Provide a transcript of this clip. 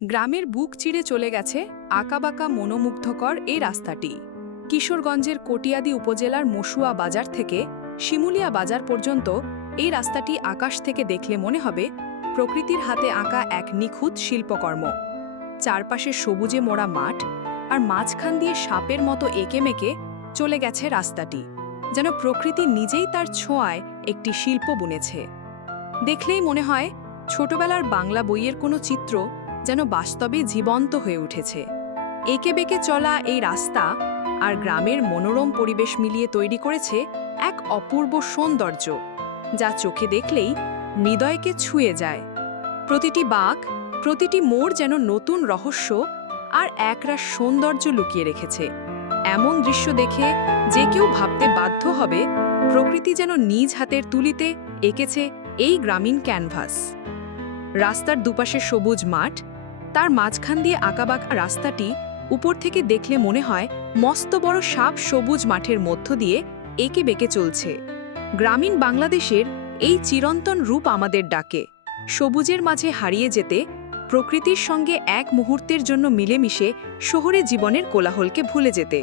গ্রামের বুক চিড়ে চলে গেছে আঁকাবাঁকা মনোমুগ্ধকর এই রাস্তাটি। কিশোরগঞ্জের কটিয়াদি উপজেলার মসুয়া বাজার থেকে শিমুলিয়া বাজার পর্যন্ত এই রাস্তাটি আকাশ থেকে দেখলে মনে হবে প্রকৃতির হাতে আঁকা এক নিখুঁত শিল্পকর্ম। চারপাশে সবুজে মোড়া মাঠ আর মাঝখান দিয়ে সাপের মতো এঁকে মেকে চলে গেছে রাস্তাটি, যেন প্রকৃতি নিজেই তার ছোঁয়ায় একটি শিল্প বুনেছে। দেখলেই মনে হয় ছোটবেলার বাংলা বইয়ের কোনো চিত্র যেন বাস্তবে জীবন্ত হয়ে উঠেছে। একে বেঁকে চলা এই রাস্তা আর গ্রামের মনোরম পরিবেশ মিলিয়ে তৈরি করেছে এক অপূর্ব সৌন্দর্য, যা চোখে দেখলেই হৃদয়কে ছুঁয়ে যায়। প্রতিটি বাঘ প্রতিটি মোড় যেন নতুন রহস্য আর একরা সৌন্দর্য লুকিয়ে রেখেছে। এমন দৃশ্য দেখে যে কেউ ভাবতে বাধ্য হবে, প্রকৃতি যেন নিজ হাতের তুলিতে এঁকেছে এই গ্রামীণ ক্যানভাস। রাস্তার দুপাশে সবুজ মাঠ তার মাঝখান দিয়ে আঁকাবাঁকা রাস্তাটি উপর থেকে দেখলে মনে হয় মস্ত বড় সাপ সবুজ মাঠের মধ্য দিয়ে একে বেঁকে চলছে। গ্রামীণ বাংলাদেশের এই চিরন্তন রূপ আমাদের ডাকে। সবুজের মাঝে হারিয়ে যেতে প্রকৃতির সঙ্গে এক মুহূর্তের জন্য মিলেমিশে শহরে জীবনের কোলাহলকে ভুলে যেতে।